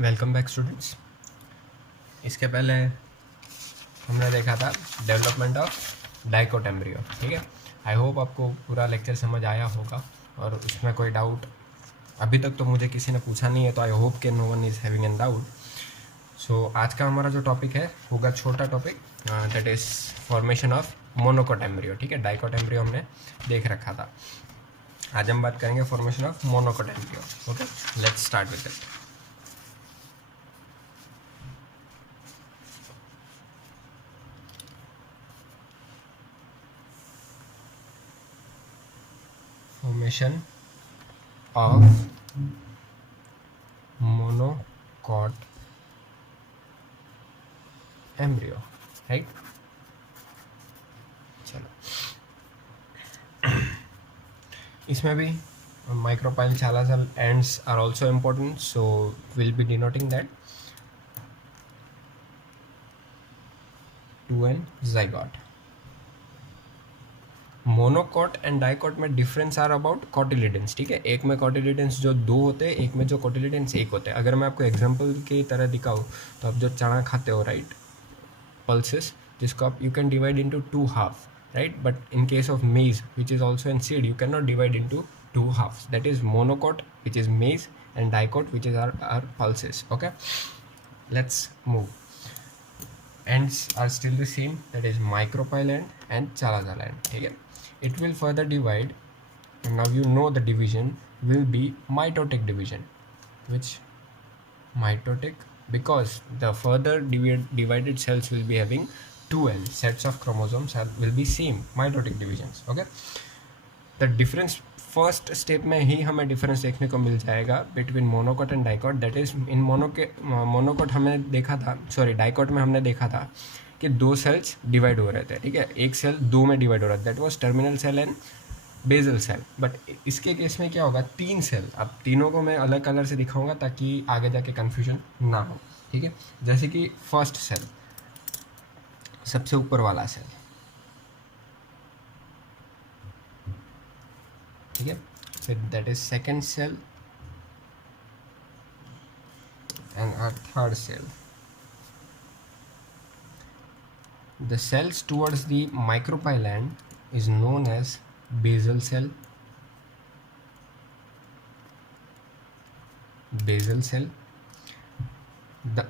Welcome back students. इसके पहले हमने देखा था डेवलपमेंट ऑफ डाइकोट एम्ब्रियो। ठीक है, आई होप आपको पूरा लेक्चर समझ आया होगा और उसमें कोई डाउट अभी तक तो मुझे किसी ने पूछा नहीं है, तो आई होप कि no one is having an doubt. So आज का हमारा जो टॉपिक है होगा छोटा topic, that is formation of monocot embryo. ठीक है, डाइकोट एम्ब्रियो हमने देख रखा था, आज हम बात करेंगे formation of monocot embryo. Okay, let's start with it. Formation of monocot embryo, right? चलो, इसमें भी micropyle chalazal ends are also important, so we'll be denoting that 2n zygote. Monocot and dicot में डिफरेंस आर अबाउट कॉटिलिडेंस। ठीक है, एक में cotyledons जो 2 होते हैं, एक में जो कॉटिलिडेंस 1 होते हैं। अगर मैं आपको एग्जांपल की तरह दिखाऊँ तो आप जो चना खाते हो, राइट, पल्सेस, जिसको आप you can divide into 2 half, right, but in case of maize which is also in seed you can not divide into 2 halfs. That is monocot which is maize and dicot which is are pulses. Okay, let's move. Ends are still the same, that is micropyle end and chalazal end. ठीक है, it will further divide, and now you know the division will be mitotic division. Which mitotic? Because the further divided cells will be having 2L sets of chromosomes will be same mitotic divisions. Okay, the difference first step में ही हमें difference देखने को मिल जाएगा between monocot and dicot. That is in monocot हमने देखा था, sorry dicot में हमने देखा था कि 2 सेल्स डिवाइड हो रहे थे. ठीक है, एक सेल 2 में डिवाइड हो रहा था, that was terminal cell and basal cell. But इसके केस में क्या होगा, 3 सेल. अब तीनों को मैं अलग कलर से दिखाऊंगा ताकि आगे जाके कन्फ्यूजन ना हो. ठीक है, जैसे कि फर्स्ट सेल, सबसे ऊपर वाला सेल, ठीक है, फिर that is second cell and our third cell. The cells towards the micropyle end is known as basal cell. Basal cell. The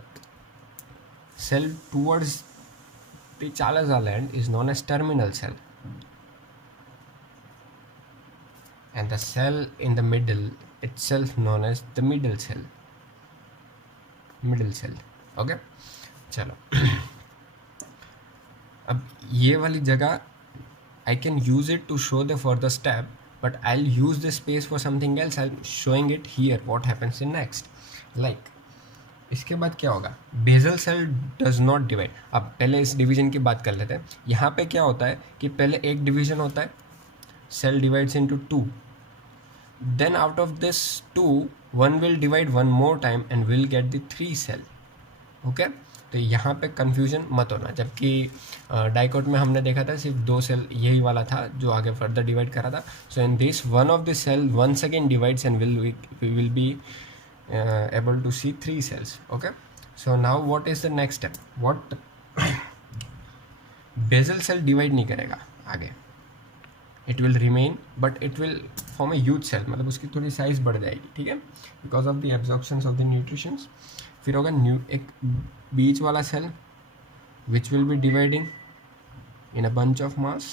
cell towards the chalazal end is known as terminal cell. And the cell in the middle itself known as the middle cell. Middle cell. Okay? चलो, अब ये वाली जगह I can use it to show the further step, but I will use the space for something else. I am showing it here what happens in next. Like इसके बाद क्या होगा, basal cell does not divide. अब पहले इस division की बात कर लेते हैं. यहाँ पे क्या होता है कि पहले एक डिवीजन होता है, cell divides into 2, then out of this 2 1 will divide 1 more time and will get the 3 cell. Okay, तो यहाँ पे कन्फ्यूजन मत होना. जबकि डाइकॉट में हमने देखा था सिर्फ 2 सेल यही वाला था जो आगे फर्दर डिवाइड करा था. So in this one of the cell once again divides and will be able to see 3 cells. Okay, so now what is the next step. What basal cell divide नहीं करेगा आगे, it will remain but it will form a huge cell, मतलब उसकी थोड़ी size बढ़ जाएगी. ठीक है, because of the absorptions of the nutritions. फिर होगा एक बीच वाला cell which will be dividing in a bunch of mass.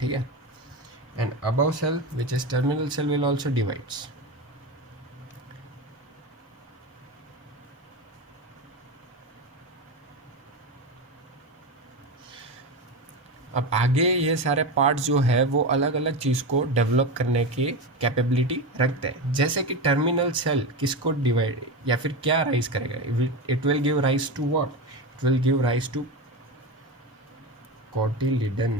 ठीक है, and above cell which is terminal cell will also divides. अब आगे ये सारे पार्ट्स जो है वो अलग अलग चीज़ को डेवलप करने की कैपेबिलिटी रखते हैं. जैसे कि टर्मिनल सेल किसको डिवाइड या फिर क्या राइज करेगा, it will give rise to what, it will give rise to cotyledon.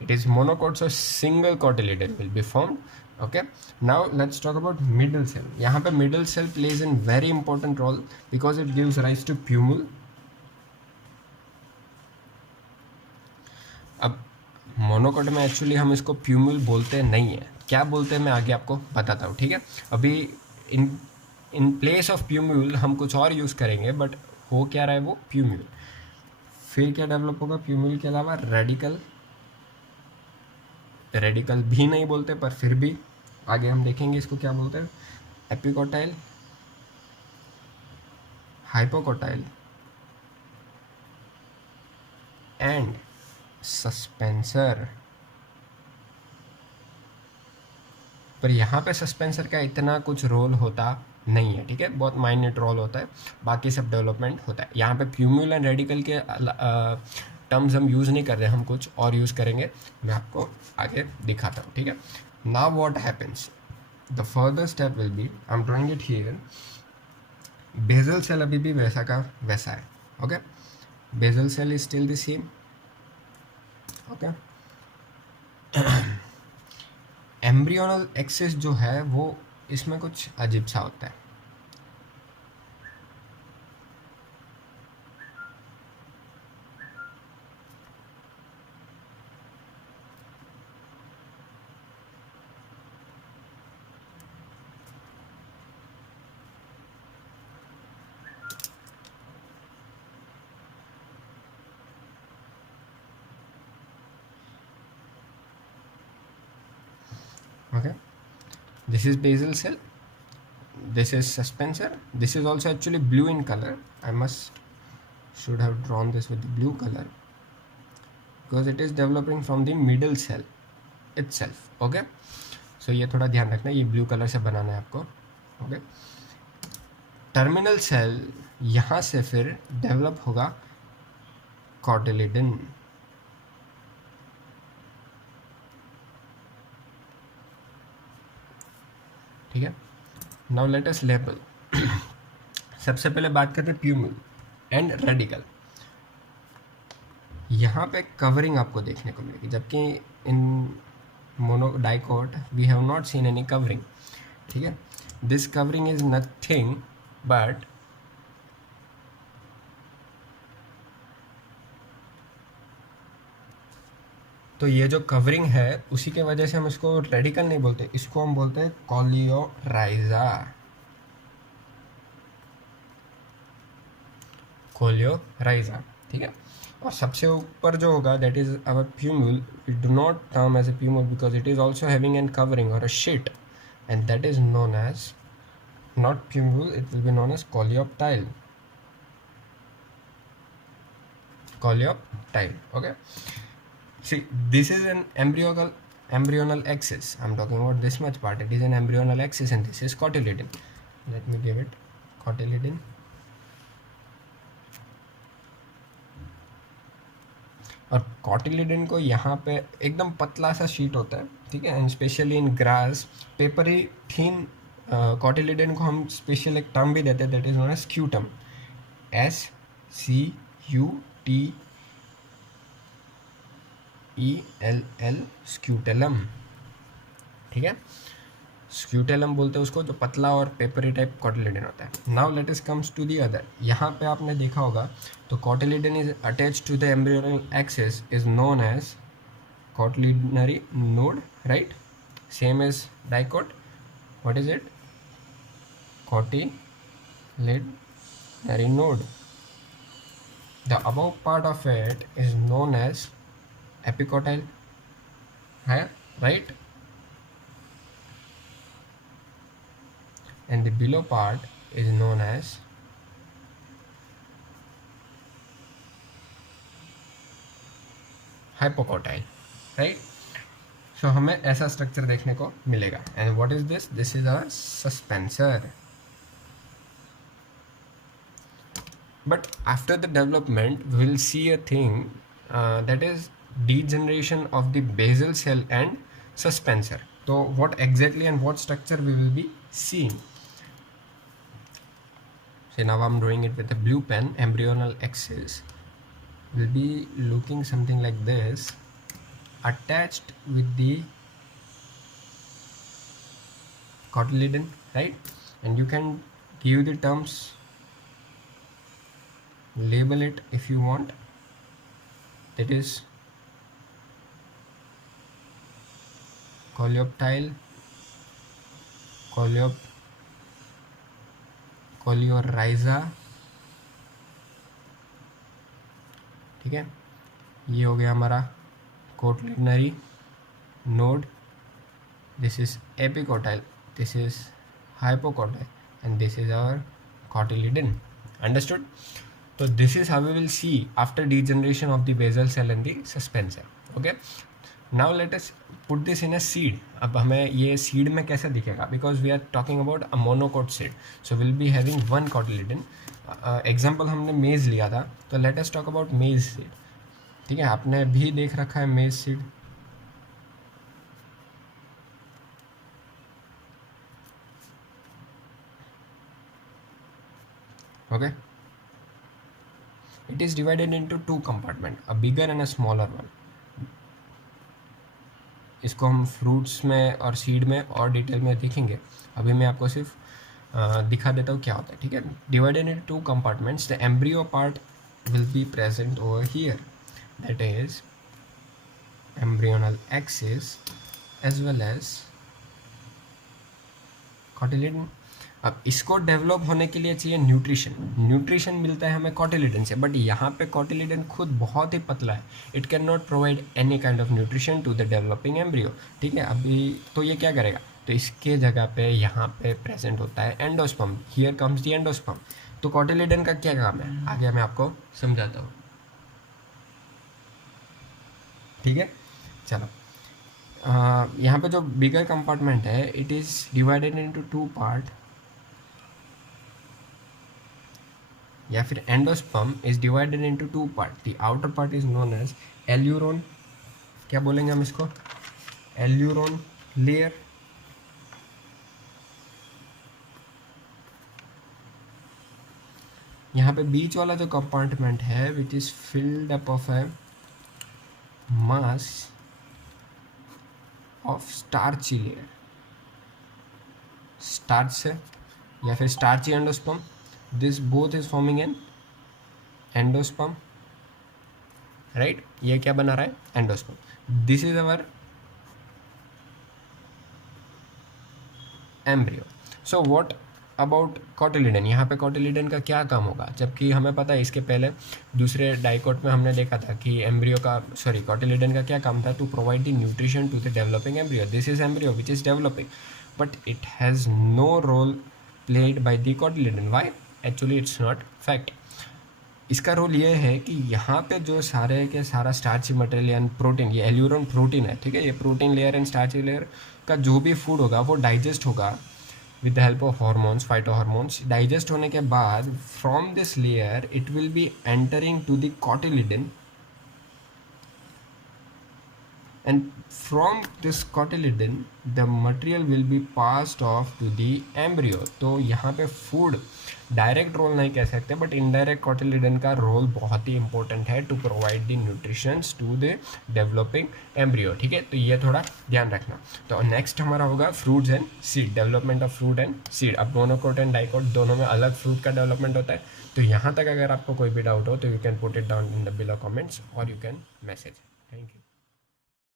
It is monocot, so single cotyledon will be formed. Okay, now let's talk about middle cell. यहाँ पे middle cell plays a very important role because it gives rise to plumule. अब monocot में actually हम इसको प्यूम्यूल बोलते नहीं है. क्या बोलते हैं मैं आगे आपको बताता हूँ, ठीक है। अभी इन इन प्लेस ऑफ प्यूम्यूल हम कुछ और यूज़ करेंगे, बट हो क्या रहा है वो प्यूम्यूल। फिर क्या डेवलप होगा प्यूम्यूल के अलावा? रेडिकल। रेडिकल भी नहीं बोलते, पर फिर भी आगे हम देखेंगे इसको क्या बोलते हैं। Epicotyl, hypocotyl and suspensor. पर यहाँ पे सस्पेंसर का इतना कुछ रोल होता नहीं है, ठीक है, बहुत माइन्यूट रोल होता है, बाकी सब डेवलपमेंट होता है। यहाँ पे प्यूम्यूल एंड रेडिकल के टर्म्स हम यूज़ नहीं कर रहे, हम कुछ और यूज़ करेंगे, मैं आपको आगे दिखाता हूँ, ठीक है। Now what happens, the further step will be, I am drawing it here, basal cell अभी भी वैसा का वैसा है, okay. Basal cell is still the same, okay. Embryonal axis जो है वो इसमें कुछ अजीब सा होता है। Okay, this is basal cell, this is suspensor, this is also actually blue in color. I should have drawn this with the blue color because it is developing from the middle cell itself. Okay, so ये थोड़ा ध्यान रखना, ये blue colour से बनाना है आपको। Okay, terminal cell यहाँ से फिर डेवलप होगा कॉटिलिडन, ठीक है। नाउ लेट अस लेबल। सबसे पहले बात करते हैं प्यूम्यूल एंड रेडिकल। यहाँ पे कवरिंग आपको देखने को मिलेगी, जबकि in monodicot we have not seen any covering, ठीक है। This covering is nothing but तो ये जो कवरिंग है उसी के वजह से हम इसको रेडिकल नहीं बोलते, इसको हम बोलते हैं कोलियोराइजा। कोलियोराइजा, ठीक है। और सबसे ऊपर जो होगा that is our plumule, we do not term as a plumule because it is also having an covering और a sheet and that is known as not plumule, it will be known as coleoptile. Coleoptile, okay. See, this is an embryonal axis. I'm talking about this much part. It is an embryonal axis and this is cotyledon. Let me give it cotyledon. और cotyledon को यहाँ पे एकदम पतला सा sheet होता है, ठीक है, and specially in grass papery thin cotyledon को हम स्पेशल एक टर्म भी देते हैं that is known as scutum, SCUTELL, scutellum, ठीक है। स्क्यूटेलम बोलते हैं उसको जो पतला और पेपरी टाइप कॉटिलिडन होता है। Now let us comes to the other. यहाँ पे आपने देखा होगा तो cotyledon is attached to the embryonal axis is known as cotyledonary node, right, same as dicot. What is it? cotyledonary node. The above part of it is known as epicotyle, right? And the below part is known as hypocotyle, right? So हमें ऐसा structure देखने को मिलेगा। And what is this? This is a suspensor. But after the development, we'll see a thing that is degeneration of the basal cell and suspensor. So what exactly and what structure we will be seeing? So now I'm drawing it with a blue pen. Embryonal axis will be looking something like this, attached with the cotyledon, right? And you can give the terms, label it if you want. That is coleoptile, coleorhiza, ठीक है। ये हो गया हमारा cotyledonary node, this is epicotyl, this is hypocotyl and this is our cotyledon. Understood? तो this is how we will see after degeneration of the basal cell and the suspensor. Okay, now let us put this in a seed. अब हमें ये seed में कैसे दिखेगा, because we are talking about a monocot seed, so will be having one cotyledon. Example हमने मेज लिया था, तो लेट अस टॉक अबाउट मेज सीड। ठीक है, आपने भी देख रखा है मेज seed. Okay, it is divided into two compartment, a bigger and a smaller one. इसको हम फ्रूट्स में और सीड में और डिटेल में देखेंगे, अभी मैं आपको सिर्फ दिखा देता हूँ क्या होता है। ठीक है, divided into compartments, the embryo part will be present over here, that is embryonal axis as well as cotyledon. अब इसको डेवलप होने के लिए चाहिए न्यूट्रिशन मिलता है हमें कोटिलिडन से, बट यहाँ पे कोटिलिडन खुद बहुत ही पतला है, it can not provide any kind of nutrition to the developing embryo. ठीक है, अभी तो ये क्या करेगा, तो इसके जगह पे यहाँ पे प्रेजेंट होता है endosperm, here comes the endosperm. तो कोटिलिडन का क्या काम है, आगे मैं आपको समझाता हूँ। ठीक है, चलो, यहाँ पे जो बिगर कंपार्टमेंट है, it is divided into two part, या फिर endosperm is divided into two part. The outer part is known as aleurone, क्या बोलेंगे हम इसको, एल्यूरोन लेयर। यहाँ पे बीच वाला जो कंपार्टमेंट है, which is filled up of A mass of starchy layer, starch से या फिर starchy endosperm, this both is forming an endosperm, right? ये क्या बना रहा है, endosperm. This is our embryo. So what about cotyledon, यहाँ पे कोटिलिडन का क्या काम होगा, जबकि हमें पता है इसके पहले दूसरे डाइकोट में हमने देखा था कि एम्ब्रियो का कोटिलिडन का क्या काम था, to provide the nutrition to the developing embryo. This is embryo which is developing, but it has no role played by the cotyledon. Why? Actually it's not fact. इसका रोल ये है कि यहाँ पे जो सारे के सारा स्टार्ची मटेरियल एंड प्रोटीन, ये एल्यूरोन प्रोटीन है, ठीक है, ये protein layer and starchy layer का जो भी फूड होगा वो डाइजेस्ट होगा with the help of hormones, phyto hormones. Digest होने के बाद from this layer it will be entering to the cotyledon, and from this cotyledon the material will be passed off to the embryo। तो यहाँ पे food direct role नहीं कह सकते, but indirect cotyledon का रोल बहुत ही इंपॉर्टेंट है to provide the nutritions to the developing embryo. ठीक है, तो ये थोड़ा ध्यान रखना। तो नेक्स्ट हमारा होगा fruits and seed, development of fruit and seed. अब मोनोकोट एंड डाइकोट दोनों में अलग फ्रूट का डेवलपमेंट होता है। तो यहाँ तक अगर आपको कोई भी डाउट हो तो you can put it down in the below comments और you can message. Thank you.